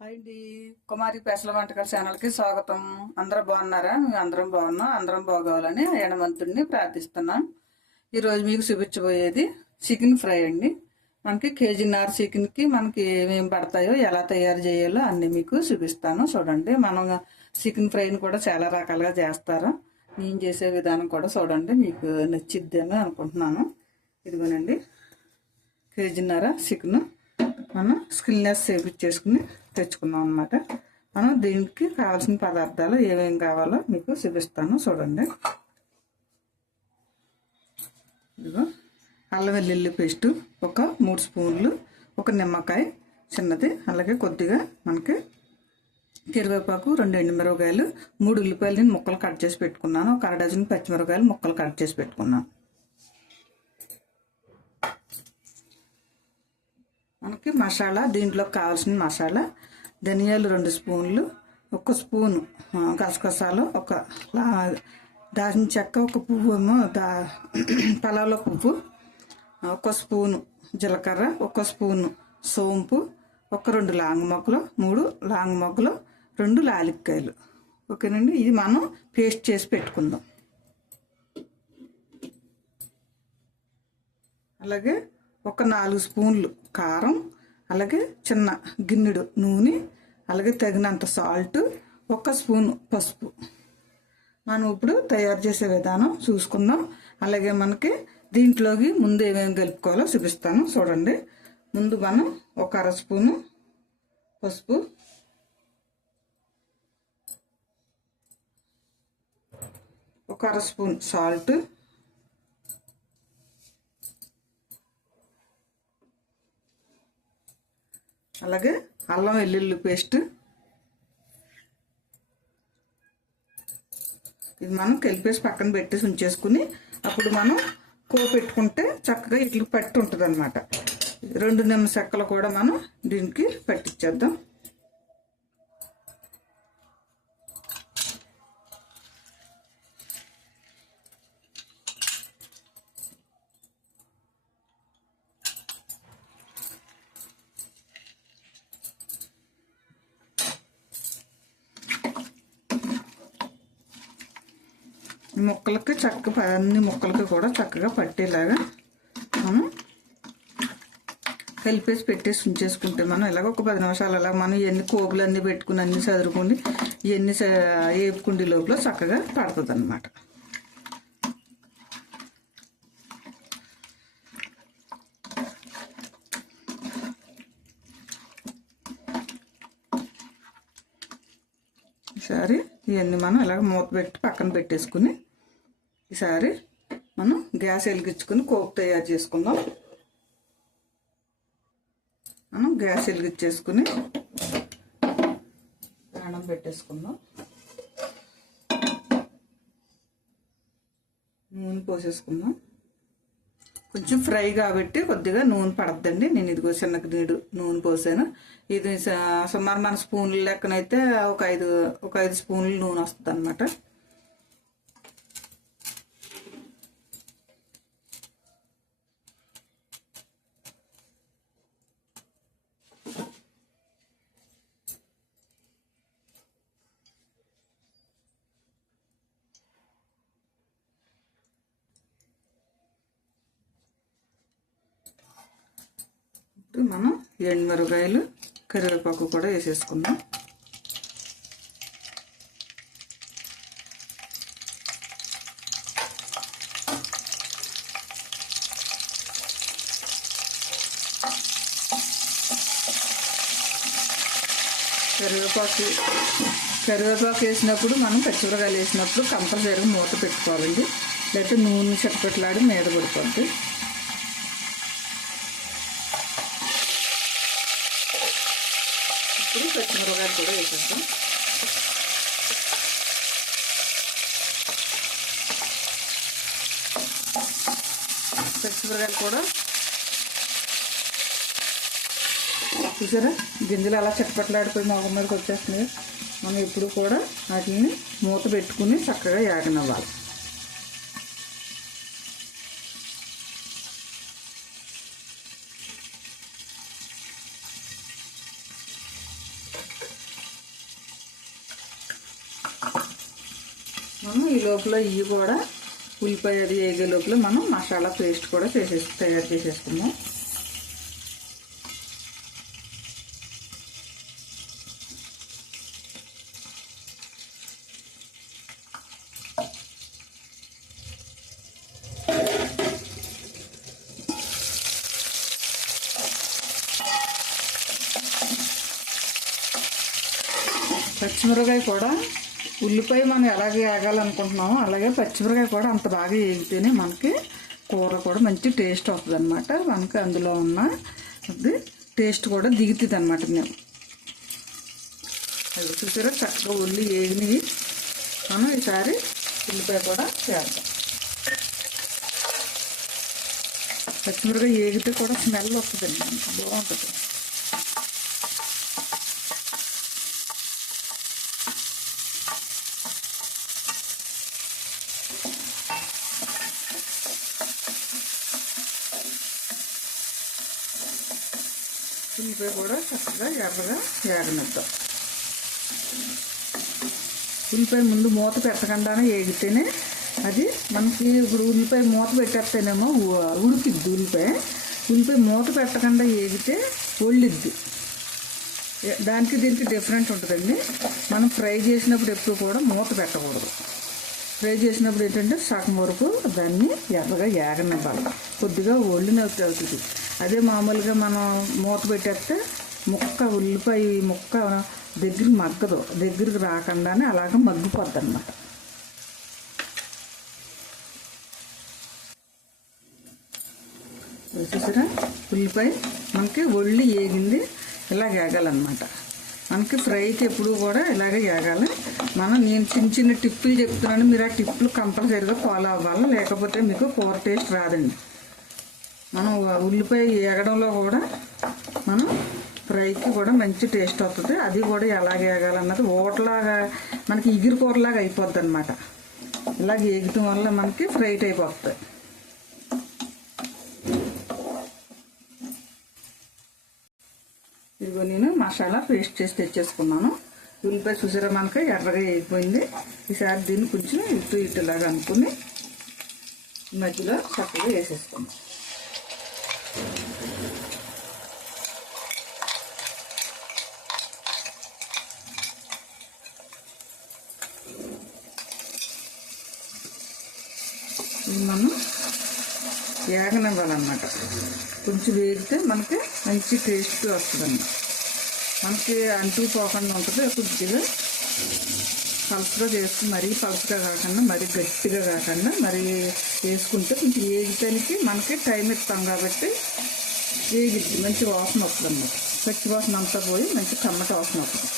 Hi అండి. కుమారి పెసల వంటకాల ఛానల్కి స్వాగతం. అందరూ బాగున్నారా? మేము అందరం బాగున్నాం. అందరం బాగోవాలని యనమంతుడిని ప్రార్థిస్తున్నాం. ఈరోజు మీకు చూపించబోయేది చికెన్ ఫ్రై అండి. మనకి కేజీన్నర చికెన్కి మనకి ఏమేమి పడతాయో, ఎలా తయారు చేయాలో అన్నీ మీకు చూపిస్తాను. చూడండి, మనం చికెన్ ఫ్రైని కూడా చాలా రకాలుగా చేస్తారు. నేను చేసే విధానం కూడా చూడండి, మీకు నచ్చిద్దేమో అనుకుంటున్నాను. ఇదిగోనండి, కేజీన్నర చికెన్ మనం స్కిన్లెస్ చేపించేసుకుని తెచ్చుకున్నాం అనమాట. మనం దీనికి కావాల్సిన పదార్థాలు ఏమేమి కావాలో మీకు చూపిస్తాను. చూడండి, ఇదిగో అల్లం వెల్లుల్లి పేస్టు ఒక 3 స్పూన్లు, ఒక నిమ్మకాయ చిన్నది, అలాగే కొద్దిగా మనకి కరివేపాకు, 2 ఎండుమిరపకాయలు, 3 ఉల్లిపాయలు నేను ముక్కలు కట్ చేసి పెట్టుకున్నాను. ఒక 1/2 డజన్ పచ్చిమిరపకాయలు ముక్కలు కట్ చేసి పెట్టుకున్నాను. మనకి మసాలా, దీంట్లోకి కావాల్సిన మసాలా: ధనియాలు 2 స్పూన్లు, 1 స్పూను గసగసాలు, ఒక దాల్చిన చెక్క, 1 పువ్వు ఏమో పలావులో పువ్వు, 1 స్పూను జీలకర్ర, 1 స్పూను సోంపు, 2 లాంగ్ మొగ్గలు, 3 లాంగ్ మొగ్గలు, 2 లాలిక్కాయలు. ఓకేనండి, ఇది మనం పేస్ట్ చేసి పెట్టుకుందాం. అలాగే ఒక 4 స్పూన్లు కారం, అలాగే చిన్న గిన్నెడు నూనె, అలాగే తగినంత సాల్ట్, 1 స్పూను పసుపు. మనం ఇప్పుడు తయారు చేసే విధానం చూసుకుందాం. అలాగే మనకి దీంట్లోకి ముందు ఏమేమి కలుపుకోవాలో చూపిస్తాను. చూడండి, ముందు మనం ఒక 1/2 స్పూను పసుపు, ఒక 1/2 స్పూన్ సాల్ట్, అలాగే అల్లం వెల్లుల్లి పేస్ట్. ఇది మనం కలిపేసి పక్కన పెట్టేసి ఉంచేసుకుని అప్పుడు మనం పెట్టుకుంటే చక్కగా ఇట్లా పట్టి ఉంటుంది అనమాట. 2 నిమ్మ చెక్కలు కూడా మనం దీనికి పట్టించేద్దాం. ముక్కలకి అన్ని ముక్కలకి కూడా చక్కగా పట్టేలాగా మనం కలిపేసి పెట్టేసి ఉంచేసుకుంటే మనం ఇలాగ ఒక 10 నిమిషాలు అలా మనం ఇవన్నీ కోగులు అన్నీ పెట్టుకుని అన్నీ చదువుకొని ఇవన్నీ వేపుకుండి లోపల చక్కగా పడుతుంది అన్నమాట. ఈసారి ఇవన్నీ మనం ఇలాగ మూత పెట్టి పక్కన పెట్టేసుకుని ఈసారి మనం గ్యాస్ వెలిగించుకుని కోపు తయారు చేసుకుందాం. మనం గ్యాస్ వెలిగించేసుకుని ప్రాణం పెట్టేసుకుందాం. నూనె పోసేసుకుందాం. కొంచెం ఫ్రై కాబట్టి కొద్దిగా నూనె పడద్దండి. నేను ఇదిగో చిన్న నూనె పోసాను. ఇది సుమారు మన స్పూన్ల లెక్కనైతే ఒక 5 స్పూన్లు నూనె వస్తుంది అనమాట. మనం ఎండుమిరపకాయలు, కరివేపాకు కూడా వేసేసుకుందాం. కరివేపాకు వేసినప్పుడు మనం పచ్చిమిరపకాయలు వేసినప్పుడు కంపల్సరీగా మూత పెట్టుకోవాలండి, లేకపోతే నూనె చిట్టపెట్టలాడి మీద పడిపోద్ది. ఇప్పుడు పచ్చిమిరపకాయలు కూడా వేసేస్తాం. పచ్చిమిరపకాయలు కూడా చూసారా, గింజలు అలా చిట్టపట్లాడిపోయి మొగం మీదకి వచ్చేస్తున్నాయి. మనం ఇప్పుడు కూడా వాటిని మూత పెట్టుకుని చక్కగా యాగనివ్వాలి. మనం ఈ లోపల ఇవి కూడా ఉల్లిపాయ అది వేగే లోపల మనం మసాలా పేస్ట్ కూడా తయారు చేసేసుకుందాం. పచ్చిమిరపకాయ కూడా ఉల్లిపాయ మనం ఎలాగే వేగాలనుకుంటున్నామో అలాగే పచ్చిమిరపకాయ కూడా అంత బాగా వేగితేనే మనకి కూర కూడా మంచి టేస్ట్ వస్తుంది అనమాట. మనకి అందులో ఉన్న అది టేస్ట్ కూడా దిగుతుంది అనమాట. మేము అది చూసారా చక్కగా ఉల్లి వేగినవి. మనం ఈసారి ఉల్లిపాయ కూడా చేద్దాం. పచ్చిమిరపకాయ వేగితే కూడా స్మెల్ వస్తుందండి, మనకి బాగుంటుంది. ఉల్లిపాయ కూడా చక్కగా ఎర్రగా వేగనిద్దాం. ఉల్లిపాయ ముందు మూత పెట్టకుండానే వేగితేనే అది మనకి ఇప్పుడు ఉల్లిపాయ మూత పెట్టేస్తేనేమో ఉడికిద్ది. ఉల్లిపాయ మూత పెట్టకుండా వేగితే ఒళ్ళిద్ది. దానికి దీనికి డిఫరెంట్ ఉంటుందండి. మనం ఫ్రై చేసినప్పుడు ఎప్పుడు కూడా మూత పెట్టకూడదు. ఫ్రై చేసినప్పుడు ఏంటంటే సగం వరకు దాన్ని ఎర్రగా వేగనివ్వాలి, కొద్దిగా ఒళ్ళినట్టు అవుతుంది. అదే మామూలుగా మనం మూత పెట్టేస్తే ఉల్లిపాయ ముక్క దగ్గరికి రాకుండానే అలాగ మగ్గిపోద్ది అన్నమాట. చూసారా ఉల్లిపాయ మనకి ఒళ్ళి వేగింది. ఇలా వేగాలన్నమాట. మనకి ఫ్రైకి ఎప్పుడు కూడా ఇలాగే వేగాలి. నేను చిన్న చిన్న టిప్పులు చెప్తున్నాను, మీరు ఆ టిప్పులు కంపల్సరీగా ఫాలో అవ్వాలి, లేకపోతే మీకు కూర టేస్ట్ రాదండి. మనం ఉల్లిపాయ వేగడంలో కూడా మనం ఫ్రైకి కూడా మంచి టేస్ట్ వస్తుంది. అది కూడా ఎలాగ వేగాలన్నది ఓటలాగా మనకి ఇగురు కూరలాగా అయిపోద్ది అనమాట. ఇలాగ వేగటం వల్ల మనకి ఫ్రైట్ అయిపోతుంది. ఇదిగో నేను మసాలా పేస్ట్ చేసి తెచ్చేసుకున్నాను. ఉల్లిపాయ చూసారా మనకి ఎర్రగా వేగిపోయింది. ఈసారి దీన్ని కొంచెం ఇటులాగా అనుకుని మధ్యలో చక్కగా వేసేసుకున్నాం. మనం వేగనివ్వాలన్నమాట. కొంచెం వేగితే మనకి మంచి టేస్ట్ వస్తుందన్నమాట. మనకి అంటుకుపోకుండా ఉంటుంది. కొద్దిగా పలుసుగా చేసుకుని మరీ పలుసుగా కాకుండా మరీ గట్టిగా కాకుండా మరీ వేసుకుంటే కొంచెం వేగితానికి మనకి టైం ఇస్తాం కాబట్టి వేగిద్ది. మంచి వాసన వస్తుంది అన్నమాట. పచ్చి వాసన అంతా పోయి మంచి కమ్మటి వాసన వస్తుంది.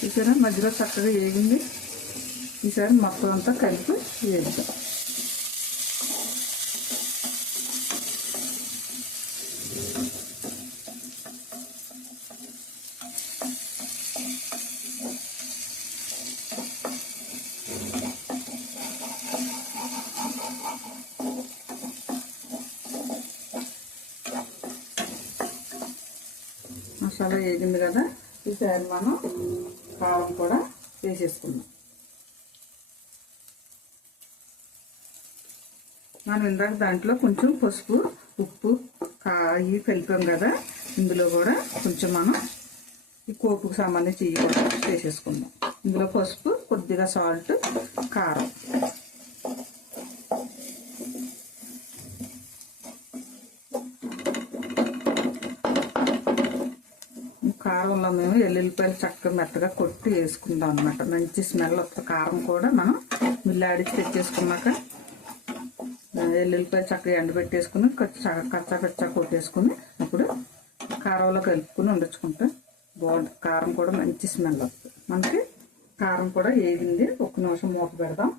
చూసారా మధ్యలో చక్కగా వేగింది. ఈసారి మొత్తం అంతా కలిపి వేద్దాం. మసాలా వేగింది కదా, ఈసారి మనం కారం కూడా వేసేసుకుందాం. మనం ఇందాక దాంట్లో కొంచెం పసుపు ఉప్పు ఇవి కలిపాం కదా, ఇందులో కూడా కొంచెం మనం ఈ కోపుకు సంబంధించి ఇవి కూడా వేసేసుకుందాం. ఇందులో పసుపు, కొద్దిగా సాల్ట్, కారం. కారంలో మేము ఎల్లుల్లిపాయలు చక్కగా మెత్తగా కొట్టి వేసుకుందాం అన్నమాట. మంచి స్మెల్ వస్తుంది. కారం కూడా మనం మిల్లాడిచి తెచ్చేసుకున్నాక ఎల్లుల్లిపాయలు చక్కగా ఎండబెట్టేసుకుని కచ్చా కొట్టేసుకుని ఇప్పుడు కారంలో కలుపుకుని వండుకుంటే బాగుంటుంది. కారం కూడా మంచి స్మెల్ వస్తుంది. మనకి కారం కూడా వేగింది. ఒక్క నిమిషం మూత పెడదాం.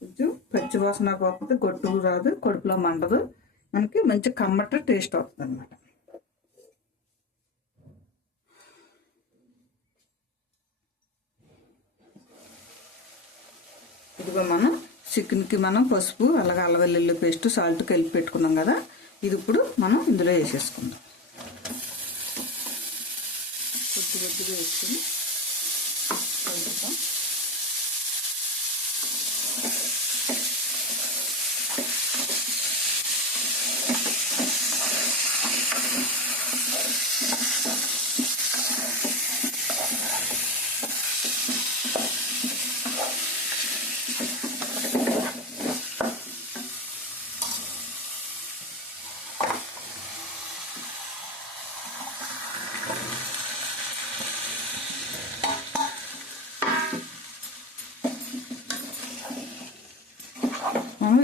కొంచెం పచ్చి వాసన పోకపోతే గొట్టుకు రాదు, కడుపులో మండదు. మనకి మంచి కమ్మట టేస్ట్ వస్తుంది అన్నమాట. ఇదిగో మనం చికెన్కి మనం పసుపు అలాగే అల్లం వెల్లుల్లి పేస్ట్ సాల్ట్ కలిపి పెట్టుకున్నాం కదా, ఇది ఇప్పుడు మనం ఇందులో వేసేసుకుందాం. కొద్దిగా వేసుకుని కలుపుతాం.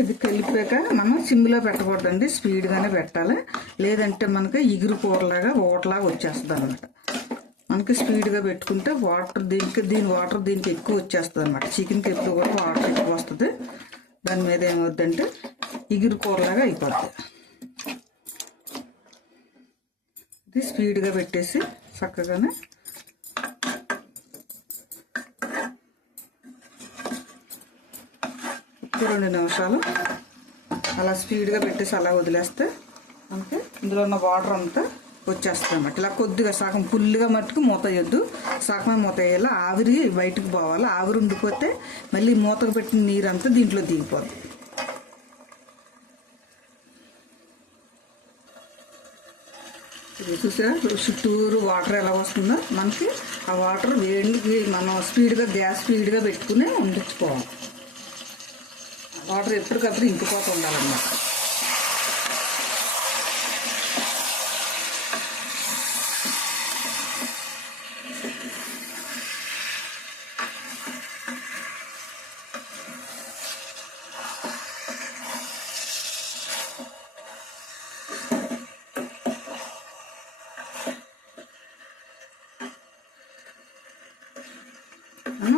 ఇది కలిపాక మనం సిమ్లో పెట్టకూడదండి, స్పీడ్గానే పెట్టాలి. లేదంటే మనకి ఇగురు కూరలాగా ఓటలాగా వచ్చేస్తుంది అనమాట. మనకి స్పీడ్గా పెట్టుకుంటే దీని వాటర్ దీనికి ఎక్కువ వచ్చేస్తుంది అనమాట. చికెన్కి ఎప్పుడు కూడా వాటర్ ఎక్కువ వస్తుంది. దాని మీద ఏమవుద్దంటే ఇగురు కూరలాగా అయిపోద్ది. ఇది స్పీడ్గా పెట్టేసి చక్కగానే ఒక 2 నిమిషాలు అలా స్పీడ్గా పెట్టేసి అలా వదిలేస్తే మనకి ఇందులో ఉన్న వాటర్ అంతా వచ్చేస్తుంది అన్నమాట. ఇలా కొద్దిగా సగం ఫుల్గా మట్టుకు మూత వేయద్దు, సగమే మూత వేయాలి. ఆవిరి బయటకు పోవాలి. ఆవిరి ఉండిపోతే మళ్ళీ మూతకు పెట్టిన నీరు అంతా దీంట్లో దిగిపోద్ది. ఇది చూసారా చుట్టూరు వాటర్ ఎలా వస్తుందో. మనకి ఆ వాటర్ వేడికి మనం గ్యాస్ స్పీడ్గా పెట్టుకుని ఉండించుకోవాలి. వాటర్ ఎప్పటికప్పుడు ఇంకిపోతూ ఉండాలన్నమాట.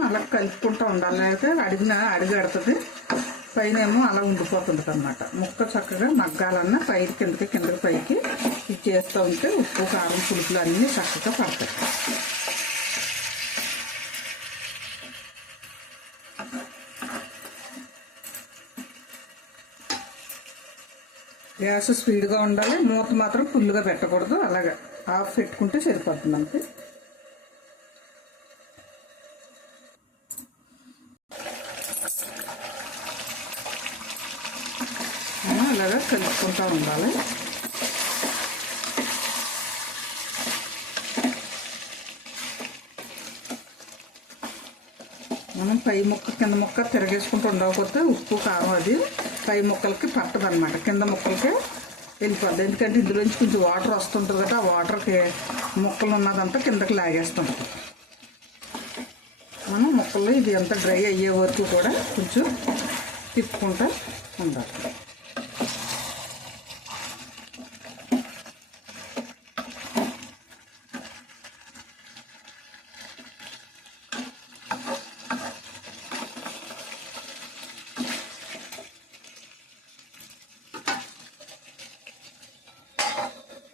అలా కలుపుకుంటూ ఉండాలి. అయితే అడుగుడుతుంది, పైన ఏమో అలా ఉండిపోతుంది అన్నమాట. ముక్క చక్కగా మగ్గాలన్నా కిందకి పైకి ఇది చేస్తూ ఉంటే ఉప్పు కారం పులుపులు అన్నీ చక్కగా పడతాయి. గ్యాస్ స్పీడ్గా ఉండాలి. మూత మాత్రం ఫుల్గా పెట్టకూడదు. అలాగే ఆఫ్ పెట్టుకుంటే సరిపోతుంది మనకి. అలాగా కలుపుకుంటూ ఉండాలి. మనం పై ముక్క కింద ముక్క తిరగేసుకుంటూ ఉండకపోతే ఉప్పు కారం అది పై ముక్కలకి పట్టదనమాట, కింద ముక్కలకి వెళ్ళిపోద్ది. ఎందుకంటే ఇందులోంచి కొంచెం వాటర్ వస్తుంటుంది కదా, ఆ వాటర్కి ముక్కలు ఉన్నదంతా కిందకి లాగేస్తుంటుంది. మనం ముక్కలు ఇది అంతా డ్రై అయ్యే వరకు కూడా కొంచెం తిప్పుకుంటూ ఉండాలి.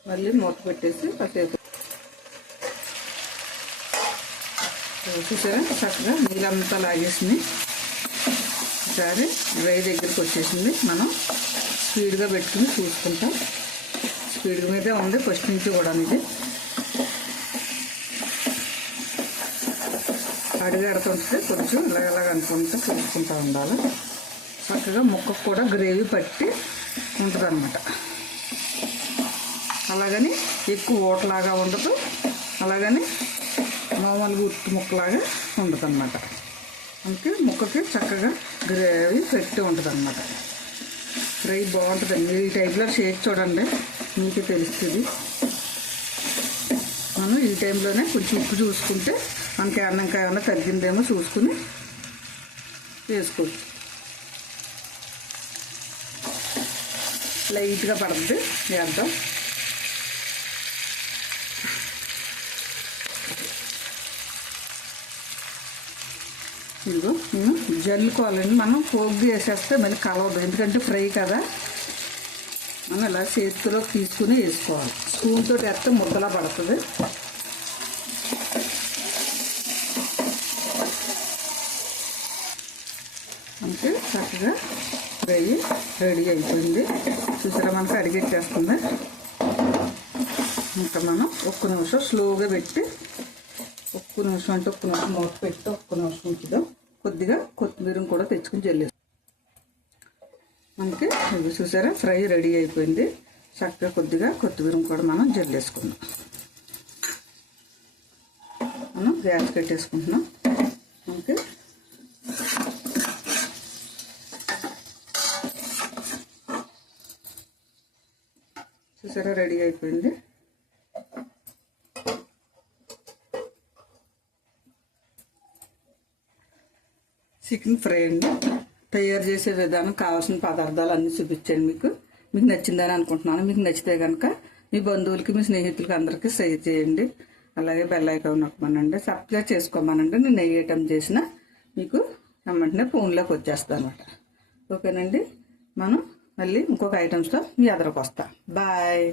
మళ్ళీ మూత పెట్టేసి కాసేపు చూసారా చక్కగా నీళ్ళంతా లాగేసింది. ఒకసారి డ్రై దగ్గరికి వచ్చేసింది. మనం స్పీడ్గా పెట్టుకుని చూసుకుంటాం. స్పీడ్గా మీదే ఉంది ఫస్ట్ నుంచి కూడా. ఇది అడుగుతుంటే కొంచెం ఇలాగ అనుకుంటూ చూసుకుంటూ ఉండాలి. చక్కగా ముక్కకు కూడా గ్రేవీ పట్టి ఉంటుంది అన్నమాట. అలాగని ఎక్కువ ఓటలాగా ఉండదు, అలాగని మామూలుగా ఉత్తి ముక్కలాగా ఉండదు అన్నమాట. అందుకే ముక్కకి చక్కగా గ్రేవీ పెట్టి ఉంటుంది అన్నమాట. ఫ్రై బాగుంటుందండి. ఈ టైప్లో చేసి చూడండి, మీకు తెలుస్తుంది. మనం ఈ టైంలోనే కొంచెం ఉప్పు చూసుకుంటే మనకి అన్నంకాయ ఏమన్నా తగ్గిందేమో చూసుకుని వేసుకోవచ్చు. లైట్గా పడుతుంది వేద్దాం. ఇదిగో నేను జల్లుకోవాలండి. మనం పోగు వేసేస్తే మళ్ళీ కలవదు, ఎందుకంటే ఫ్రై కదా. మనం ఇలా చేతిలో తీసుకుని వేసుకోవాలి. స్పూన్ తోటి వేస్తే ముద్దలా పడుతుంది. చక్కగా ఫ్రై రెడీ అయిపోయింది. చూసారా మనకు అడిగెట్టేస్తుంది. ఇంకా మనం ఒక్క నిమిషం స్లోగా పెట్టి ఒక్క నిమిషం మూత పెట్టి ఒక్క నిమిషం ఉంచుదాం. కొద్దిగా కొత్తిమీర కూడా తెచ్చుకుని జల్లేస్తాం. మనకి ఇది చూసారా ఫ్రై రెడీ అయిపోయింది. చక్కగా కొద్దిగా కొత్తిమీర కూడా మనం జల్లేసుకుందాం. మనం గ్యాస్ కట్టేసుకుంటున్నాం. మనకి చూసారా రెడీ అయిపోయింది. చికెన్ ఫ్రై అండి. తయారు చేసే విధానం, కావాల్సిన పదార్థాలు అన్నీ చూపించాను మీకు నచ్చిందని అనుకుంటున్నాను. మీకు నచ్చితే కనుక మీ బంధువులకి, మీ స్నేహితులకి అందరికీ షేర్ చేయండి. అలాగే బెల్ ఐకాన్ నొక్కమనండి, సబ్స్క్రైబ్ చేసుకోమనండి. నేను ఏ ఐటమ్ చేసినా మీకు వెంటనే ఫోన్లోకి వచ్చేస్తాను అన్నమాట. ఓకేనండి, మనం మళ్ళీ ఇంకొక ఐటమ్స్తో మీ ఎదురుకు వస్తాం. బాయ్.